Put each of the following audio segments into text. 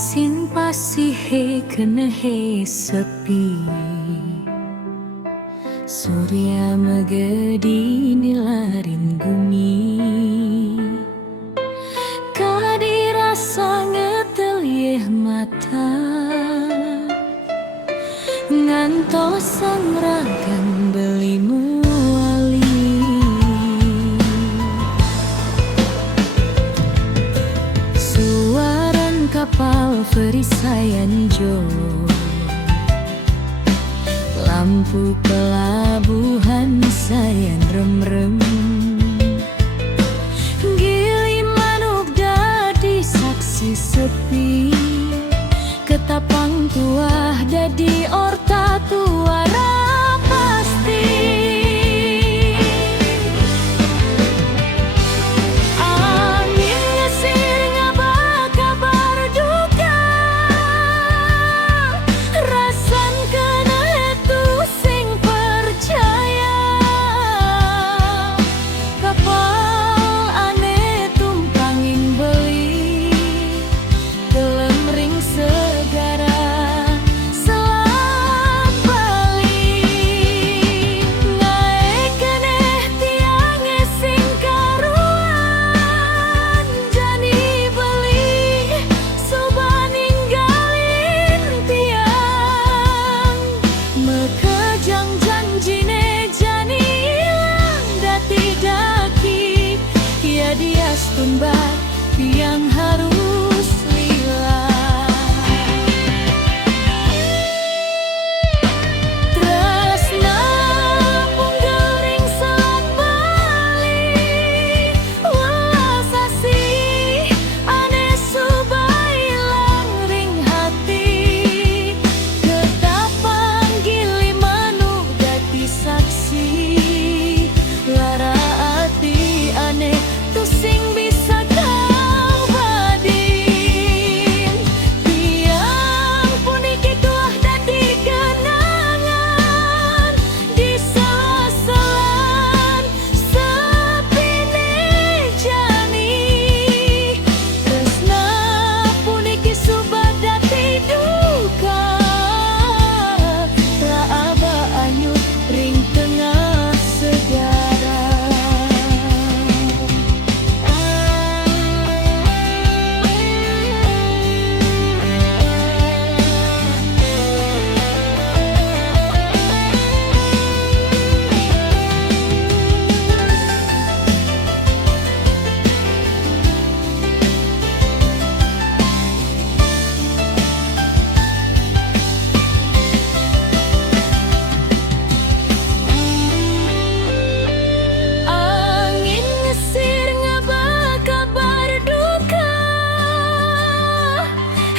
Sin pasihe kenehe sepi, surya megedi nilarin bumi. Kadirasa ngetelieh mata, ngantos sang ragan beli muali. Suaran kapal Ferisayan Jo, lampu pelabuhan sayan rem-rem. Gili manuk dadi saksi sepi, ketapang tuah dadi orta tuara pasti. Angin ngesir ngaba kabar duka, rasan kena itu sing percaya. Kapal ane tumpangin beli, gelem ring segara selat Bali. Ngae keneh tiange sing karuan, jani beli soba ninggalin tiang. Mekejang janjine jani ilang dati daki, ya dias tumbat tiang harus lila. Tresna punggering selat Bali, welas asih ane suba ilang ring hati. Ketapang gili manuk dadi saksi, lara ati ane tu sing bisa kau badin. Tiang puniki tuah dadi kenangan, di sela-selan sepine jani. Tresna puniki suba dadi duka, raaba anyut ring tengah segara. Angin ngesir ngaba kabar duka,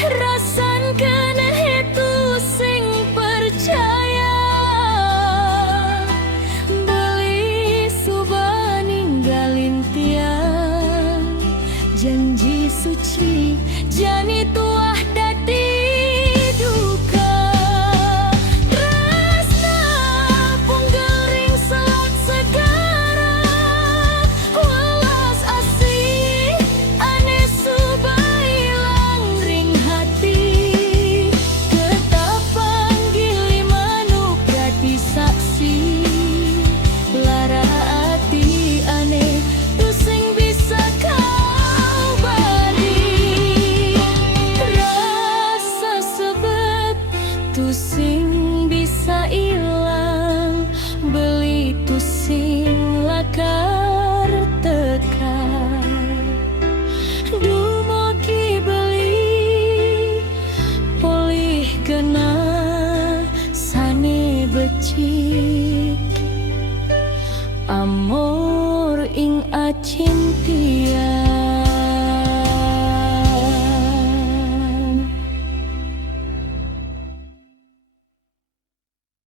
rasan keneh itu sing percaya. Beli suba ninggalin tiang, janji suci jani tuah dadi duka. Tresna punggering selat segara, welas asih ane suba ilang ring hati. Ketapang gili manuk dadi saksi, lara ati ane tu sing bisa kau badi. Rasa sebet tu sing bisa ilang, beli tu sing lakar tekan. Dumugi beli polih kena sane becik, amor ing acin